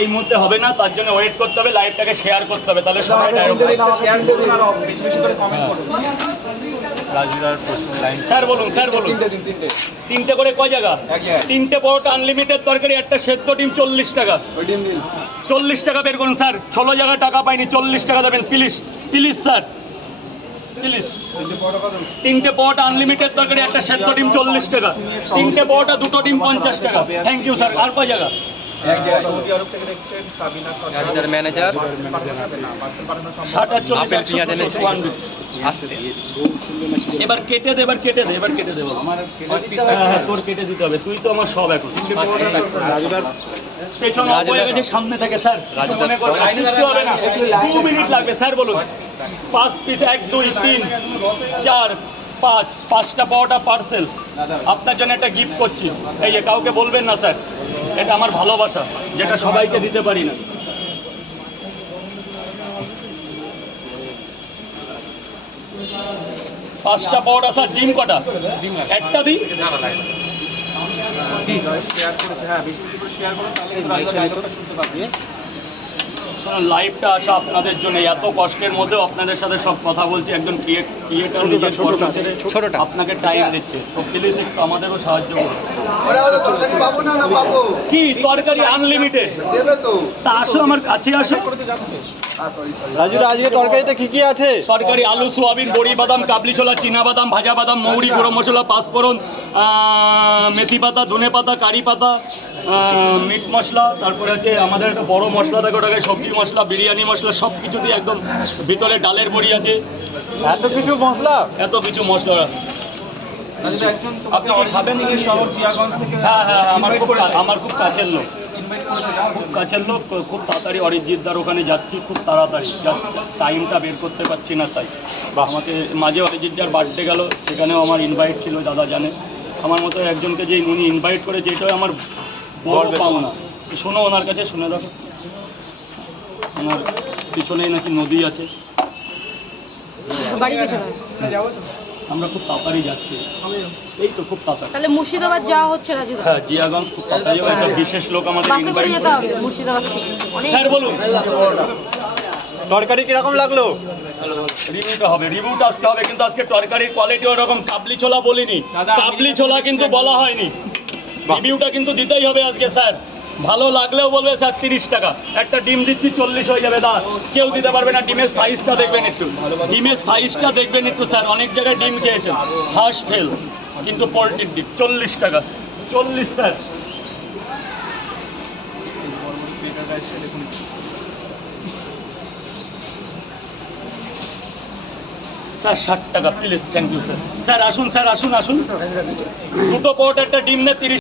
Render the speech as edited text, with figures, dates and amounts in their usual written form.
এই মুহূর্তে হবে না, তার জন্য ওয়েট করতে হবে, লাইভটাকে শেয়ার করতে হবে, তাহলে সবাই শেয়ার করুন আর বেশি বেশি করে কমেন্ট করুন। স্যার বলুন, স্যার বলুন। তিনটে করে কয় জায়গা? তিনটে পরোটা আনলিমিটেড তরকারি, একটা সেদ্ধ ডিম 40 টাকা। 40 টাকা বের করুন স্যার, 16 জায়গা টাকা পাইনি, 40 টাকা দেবেন প্লিজ, প্লিজ স্যার প্লিজ। তিনটে পরোটা আনলিমিটেড তরকারি, একটা সেদ্ধ ডিম 40 টাকা, তিনটে পরোটা দুটো ডিম 50 টাকা। Thank you sir. আর কয় জায়গা? সৌদি আরব থেকে দেখছেন সাবিনা সরকার ম্যানেজার। এবার কেটে দে, এবার কেটে দে, এবার কেটে দে বাবা। হ্যাঁ, তোর কেটে দিতে হবে, তুই তো আমার সব এখন। পেছনে হয়ে গেছে, সামনে থেকে স্যার মনে করবেন না, কিচ্ছু হবে না, 2 মিনিট লাগবে স্যার বলুন। 5 পিস, 1 2 3 4 5, 5টা পাওয়াটা পার্সেল আপনার জন্য একটা গিফট করছি। এই যে কাউকে বলবেন না স্যার, এটা আমার ভালোবাসা, যেটা সবাইকে দিতে পারি না। পাঁচটা পাওয়াটা স্যার, ডিম কটা? একটা দিই। লাইভটা আসা আপনাদের জন্য, এত কষ্টের মধ্যেও আপনাদের সাথে সব কথা বলছি, একজন ক্রিয়েটর নিজের ছোটটা আপনাকে টাইম দিচ্ছে, তো প্লিজ একটু আমাদেরও সাহায্য করুন। কি তরকারি আনলিমিটেড তা আসো, আমার কাছে আসো। রাজুরা আজকে তরকারিতে কি কি আছে? তরকারি আলু, সোয়াবিন, বড়ি, বাদাম, কাবলি ছোলা, চীনা বাদাম, ভাজা বাদাম, মৌরি, গরম মশলা, পাঁচফোড়ন, মেথি পাতা, ধনে পাতা, কারি পাতা, মিট মশলা, তারপরে হচ্ছে আমাদের একটা বড় মশলা থাকে, ওটাকে সবজি মশলা, বিরিয়ানি মশলা, সব কিছু দিয়ে একদম। ভিতরে ডালের বড়ি আছে, এত কিছু মশলা, এত কিছু মশলা। আপনি কি খাবেন? হ্যাঁ হ্যাঁ, আমার খুব কাছের লোক, খুব কাছের লোক, খুব তাড়াতাড়ি অরিজিৎদার ওখানে যাচ্ছি, খুব তাড়াতাড়ি, জাস্ট টাইমটা বের করতে পারছি না। তাই আমাকে মাঝে অরিজিৎদার বার্থডে গেল, সেখানেও আমার ইনভাইট ছিল, দাদা জানে। আমার মতো একজনকে যে উনি ইনভাইট করেছে, এটাই আমার বড় পাওনা। শোনো ওনার কাছে, শুনে দেখো, ওনার পিছনেই নাকি নদী আছে, আমরা খুব তাড়াতাড়ি যাচ্ছি, এই তো খুব তাড়াতাড়ি। তাহলে মুর্শিদাবাদ যাওয়া হচ্ছে না? হ্যাঁ, জিয়াগঞ্জ খুব তাড়াতাড়ি, একটা বিশেষ লোক আমাদের ইনভাইট যেতে হবে মুর্শিদাবাদ থেকে। স্যার বলুন, তরকারি কিরকম লাগলো? রিভিউটা হবে, রিভিউটা আজকে হবে, কিন্তু আজকে তরকারির কোয়ালিটি ওরকম কাবলি ছোলা বলিনি, কাবলি ছোলা কিন্তু বলা হয়নি, রিভিউটা কিন্তু দিতেই হবে আজকে স্যার। ভালো লাগলেও বলবে স্যার 30 টাকা, একটা ডিম দিচ্ছি 40 হয়ে যাবে, দা কেউ দিতে পারবে না। ডিমের সাইজটা দেখবেন একটু, ডিমের সাইজটা দেখবেন একটু স্যার। অনেক জায়গায় ডিম খেয়েছেন, হাঁস ফেল, কিন্তু পোলট্রির ডিম 40 টাকা, 40 স্যার। স্যার 60 টাকা please, thank you sir. Sir আসুন, স্যার আসুন, আসুন। দুটো পরোটা, একটা ডিম নিয়ে 30